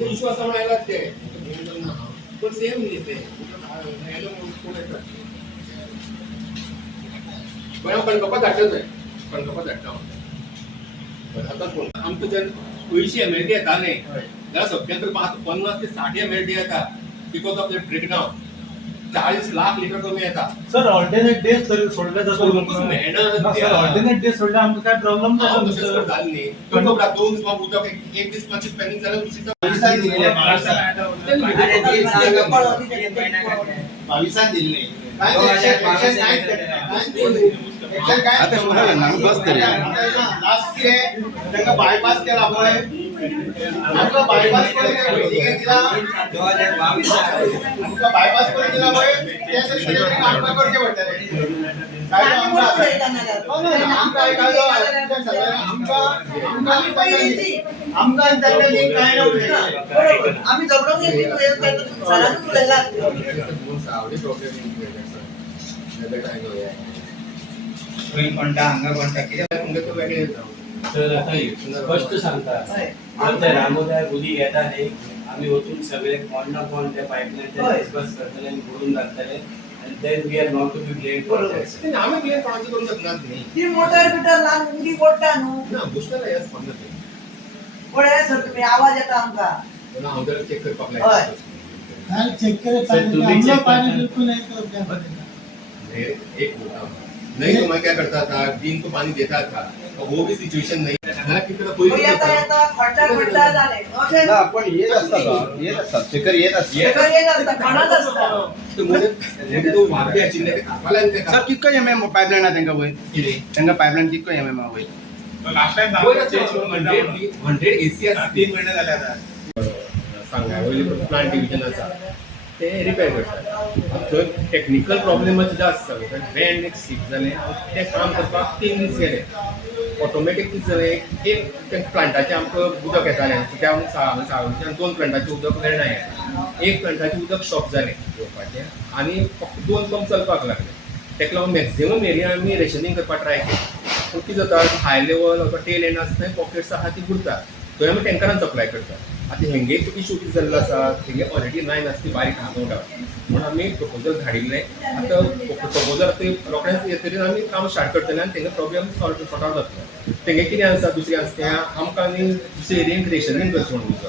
विश्वासावर यायला लागते पण सेम येते कणकपा धाडटच जाय कणकपा धाडटा आता आमकां जर 200 ml येताले जाल्यार सध्या तर 50 ते 60 ml येता because of the breakdown 40 lakh litre कमी येता सर ऑल्टरनेट डेज सोडले जाता सर ऑल्टरनेट डेज सोडले आमकां काय प्रॉब्लेम जाता सर जाल न्ही तो बरा 2 दीस उदक एक दीस मातशी पॅनिंग जाल्यार दुसरी 22 दिले आता सुद्धा बस तरी लास्ट के त्यांना बायपास केला पळय आमका बायपास करून दिला 2022 आमका बायपास करून दिला पळय त्याचे शेअरिंग आमका करचे पडतले काय आमका काय आमका त्यांना लिंक काय नव्हते बरोबर आम्ही जबडून घेतली सरांनी तुला स्पष्ट सांगता आमच्या रामोदय बुदी घेता नाही आम्ही वचून सगळे कोण ना कोण त्या पाईपलाईन डिस्कस करतले आणि बुडून घालतले and then we are not to be blamed for that. आम्ही ब्लेम कोणाचं करू शकणार नाही ती मोटर बिटर लावून उडी बोलता न्हू ना बुस्टर याच म्हणत नाही पळय सर तुम्ही आवाज येता आमका पण हांव जर चेक करपाक हय लायक चेक करे पाणी बिलकुल नाही करत एक होता नहीं तो मैं क्या करता था दिन को पानी देता था वो भी सिचुएशन नहीं मला किती कोई येता येता खड्डा झाले असे ना आपण येत असतात चेकर येत असतात शेकर येत असता खणत असता तो मुझे तो मारते अचिले मला ते सर कितको एमएम पाइपलाइन त्यांका वय त्यांका पाइपलाइन कितको एमएम वय लास्ट टाइम 100 एसी 3 महिने झाले आता सांगा वयले प्लांट डिव्हिजन आसा ते रिपेअर करतात थंय टेक्निकल प्रॉब्लेम जास्त आसा बँड एक स्लीप जालें तें काम करपाक 3 दीस गेले ऑटोमॅटीक कितें जालें एक प्लांटाचें आमकां उदक येतालें त्या सावळीच्यान 2 प्लांटाचें उदक मेळना एक प्लांटाचें उदक स्टॉप जालें घेवपाचें आनी फक्त 2 पंप चलपाक लागले तेका लागून मॅक्झिमम एरिया आमी रेशनिंग करपाक ट्राय केलें पूण कितें जाता हाय लेवल वा टेल एंड आसा थंय पॉकेट्स आसा ती बुडटा थंय आमी टँकरान सप्लाय करतात आतां हेंगे इशू कितें जाल्लो आसा हेंगे ऑलरेडी लायन आसा ती बारीक हांगोवटा म्हणून आमी प्रपोजल धाडिल्लें आतां प्रपोजल ते रोखडेंच येतकीर आमी काम स्टार्ट करतले आनी तेंगे प्रॉब्लेम सॉर्ट आउट जातलो तेंगे कितें आसा दुसरें आसा तें आमकां आनी दुसरे एरियेक रेशनिंग करचें म्हणून उजो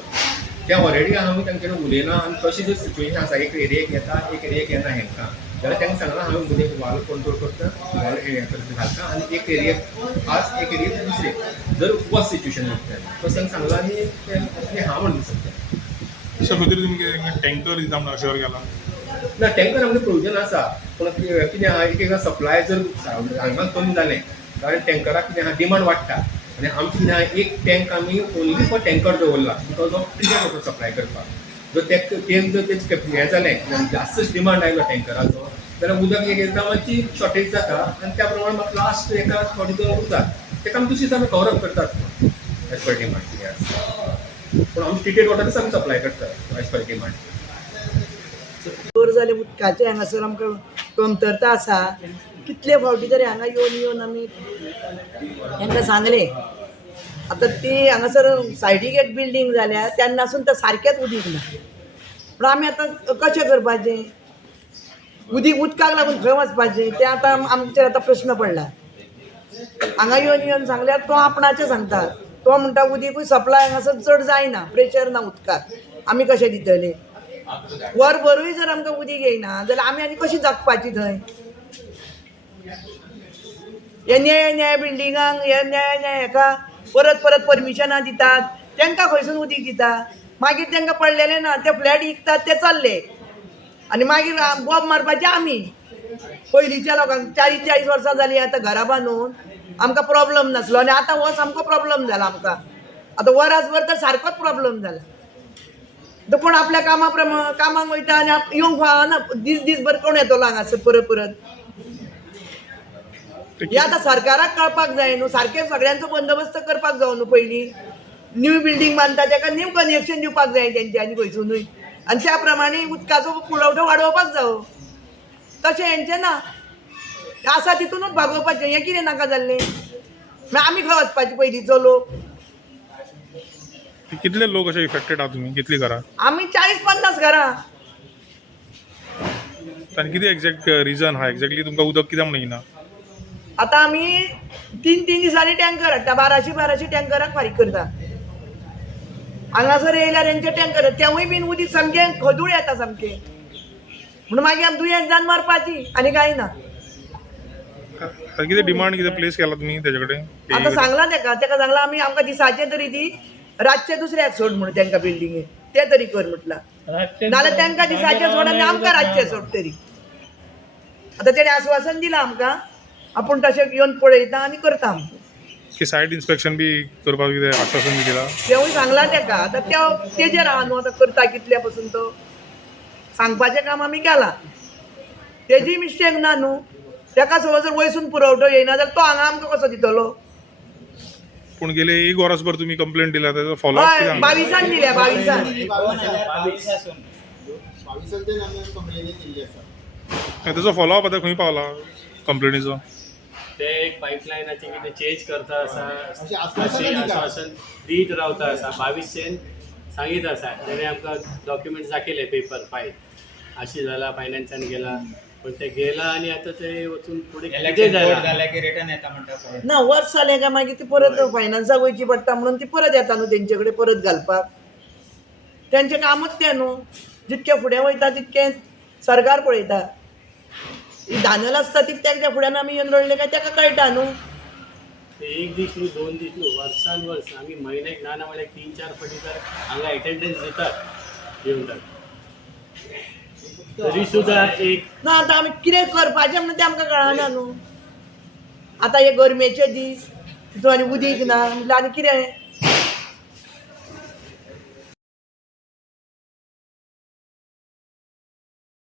तें ऑलरेडी आमी तांचे कडेन उलयना आनी तशी जर सिच्युएशन आसा एक एरियेक येता एक एरियेक येना हेंकां जाल्यार तांकां सांगला हांवें मदीं वाल कंट्रोल करता वाल घालता आनी एक एरियेक आज एक एरियेक दुसरे जर वस सिच्युएशन जातलें तशें सांगलां आनी तें हांव म्हणून सध्या अशा खातीर तुमगे टँकर दिता म्हणून अशें गेला ना टँकर आमचें प्रोविजन आसा पूण कितें आहा एक एकदां सप्लाय जर हांगां कमी जालें जाल्यार टँकराक कितें आहा डिमांड वाडटा आनी आमचें कितें आहा एक टँक आमी ओन्ली फॉर टँकर दवरला because of trigger water supply करपाक जर तें जर तें हें जालें जास्तच डिमांड आयलो टँकराचो जाल्यार उदक एकदां मातशी शॉर्टेज जाता आनी त्या प्रमाणे म्हाका लास्ट एका थोडी दोन उरतात तेका आमी दुसरे दिसा आमी कवर अप करतात एज पर डिमांड कितें आसा पूण आमी ट्रिटेड वॉटरच आमी सप्लाय करतात एज पर डिमांड जोर जाले उदकाचे हांगासर आमकां कमतरता आसा कितले फावटी तरी हांगा येवन आमी तांकां सांगलें आतां ती हांगासर सायडीक एक बिल्डींग जाल्या तेन्नासून तें सारकेंच उदीक ना पूण आमी आतां कशें करपाचें उदकाक लागून खंय वचपाचें तें आतां आमचेर आतां प्रश्न पडला हांगा येवन सांगल्यार तो आपणाचें सांगता तो म्हणटा उदीकूय सप्लाय हांगासर चड जायना प्रेशर ना उदकाक आमी कशें दितले वरभरूय जर आमकां उदीक येयना जाल्यार आमी आनी कशीं जगपाची थंय हे न्याय बिल्डिंगांक हे न्याय हेका परत परमिशनां दितात तांकां खंयसून उदीक दिता मागीर तांकां पडलेले ना ते फ्लॅट विकतात ते चल्ले आनी मागीर बॉब मारपाचें आमी पयलींच्या लोकांक 40 वर्सां जालीं आतां घरां बांदून आमकां प्रॉब्लम नासलो आनी आतां हो सामको प्रॉब्लम जाला आमकां आतां वरासभर तर सारकोच प्रॉब्लम जाला तो कोण आपल्या कामाक वयता आनी येवंक फावना दीसभर कोण येतलो हांगासर परत हे आतां सरकाराक कळपाक जाय न्हू सारकें सगळ्यांचो बंदोबस्त करपाक जाय न्हू पयलीं न्यू बिल्डींग बांदता ताका न्यू कनेक्शन दिवपाक जाय तेंच्यांनी खंयसूनय आनी त्या प्रमाणे उदकाचो पुरवठो वाडोवपाक जावो. तशें हेंचें ना, आसा तितूनच भागोवपाचें. हें कितें नाका जाल्लें? मागीर आमी खंय वचपाचें पयलींचो लोक? कितले लोक अशे इफेक्टेड आहात तुम्ही कितली घरां आमी 40-50 घरां. आनी कितें एक्झॅक्ट रिजन हा एक्झॅक्टली तुमकां उदक कित्याक म्हणून येना? आतां आमी 3 दिसांनी टँकर हाडटा, 1200 टँकराक फारीक करता. हांगासर येयल्यार हेंचे टँकर तेवूय बीन उदीक सामकें खदूळ येता सामकें. म्हणून मागीर आमी दुयेंत जावन मरपाची आनी कांय ना. कितें डिमांड कितें प्लेस केला तुम्ही तेजे कडेन? आतां सांगलां ताका सांगलां आमी आमकां दिसाचें तरी दी, रातचें दुसऱ्याक सोड म्हणून तांकां बिल्डिंगेक तें तरी कर म्हटलां. नाल्यार तांकां दिसाचें सोड आनी आमकां रातचें सोड तरी. आतां तेणें आश्वासन दिलां आमकां, आपूण तशें येवन पळयता आनी करता आमी. की सायट इन्स्पेक्शन बी करपाक कितें आश्वासन बी दिला? तेवूय सांगलां ताका. आतां तेजेर आहा न्हू, आतां करता कितल्या पसून तो सांगपाचें काम आमी केलां. तेजी मिस्टेक ना न्हू. ताका जर वयसून पुरवठो येयना जाल्यार तो हांगा आमकां कसो दितलो? पूण गेले 1 वरासभर तुम्ही कंप्लेंट दिला त्याचा फॉलोअप हय, कितें? 22 दिल्या 22. 22 आमी कंप्लेनी दिल्ली आसा. त्याचा फॉलोअप आता खंय पावला कंप्लेनीचो? ते एक पाईपलाईनाचे कितें चेंज करता आसा अशें आश्वासन अशें दिता. आश्वासन दीत रावता आसा. 22 सांगीत आसा. तेणें आमकां डॉक्युमेंट्स दाखयले पेपर फायल अशी जाला फायनान्सान गेला, पण ते गेला आणि आता ते वचून पुढे कितें जाला ना वर्स जालें काय मागीर ती परत फायनान्साक वयची पडटा म्हणून ती परत येता न्हू तेंचे कडेन परत घालपाक. तेंचें कामच तें न्हू. जितकें फुडें वयता तितकें सरकार पळयता. ही धानल आसता ती तेंच्या फुड्यान आमी येवन रडले काय ताका कळटा न्हू. ते 1 दीस न्हू 2 दीस न्हू वर्सान वर्स आमी म्हयन्याक ना म्हळ्यार 3-4 फावटी तर हांगा एटेंडन्स दितात येवन तर तरी सुद्दां एक ना आतां आमी कितें करपाचें म्हणून तें आमकां कळना न्हू. आतां हे गरमेचे दीस तितून आनी उदीक ना म्हणल्यार आनी कितें?